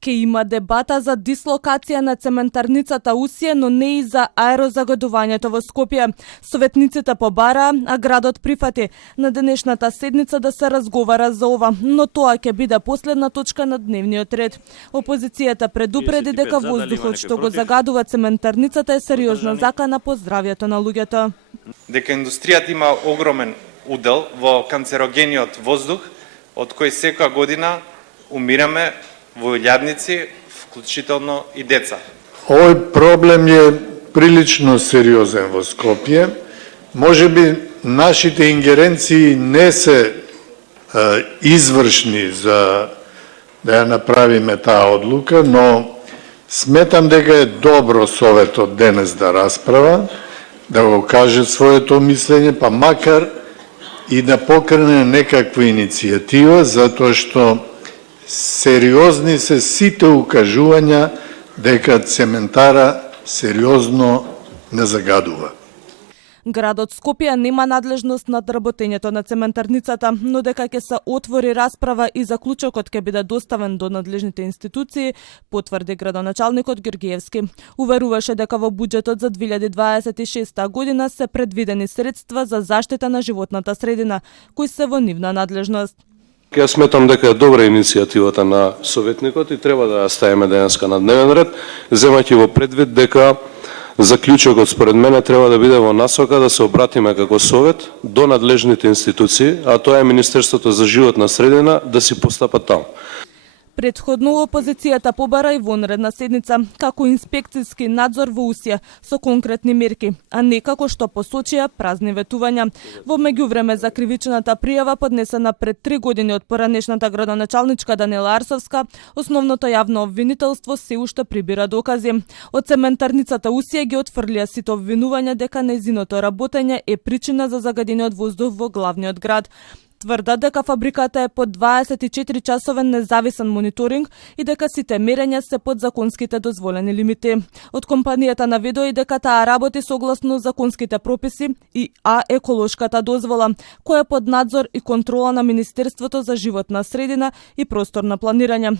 Ке има дебата за дислокација на цементарницата Усие, но не и за аерозагадувањето во Скопје. Советниците побараа, а градот прифати на денешната седница да се разговара за ова, но тоа ќе биде последна точка на дневниот ред. Опозицијата предупреди дека воздухот што го загадува цементарницата е сериозна закана по здравјето на луѓето. Дека индустријата има огромен удел во канцерогениот воздух, од кој секоја година умираме во илјадници, вклучително и деца. Овој проблем е прилично сериозен во Скопје. Можеби нашите ингеренции не се извршни за да ја направиме таа одлука, но сметам дека е добро Советот денес да расправа, да го каже своето мислење, па макар и да покрене некаква иницијатива, затоа што сериозни се сите укажувања дека цементара сериозно не загадува. Градот Скопје нема надлежност над работењето на цементарницата, но дека ќе се отвори расправа и заклучокот ќе биде доставен до надлежните институции, потврди градоначалникот Георгиевски. Уверуваше дека во буџетот за 2026 година се предвидени средства за заштита на животната средина, кои се во нивна надлежност. Ја сметам дека е добра иницијативата на советникот и треба да ја ставиме денеска на дневен ред, земајќи во предвид дека заклучокот според мене треба да биде во насока да се обратиме како совет до надлежните институции, а тоа е Министерството за животна средина, да си постапа таму. Претходно опозицијата побара и вонредна седница како инспекцијски надзор во Усие со конкретни мерки, а не како што посочија празни ветувања. Во меѓувреме за кривичната пријава поднесена пред 3 години од поранешната градоначалничка Данела Арсовска, основното јавно обвинителство се уште прибира докази. Од цементарницата Усие ги отфрлија сите обвинувања дека нејзиното работење е причина за загадениот воздух во главниот град. Тврдат дека фабриката е под 24-часовен независен мониторинг и дека сите мерења се под законските дозволени лимити. Од компанијата наведоа и дека таа работи согласно законските прописи и еколошката дозвола, која е под надзор и контрола на Министерството за животна средина и просторно планирање.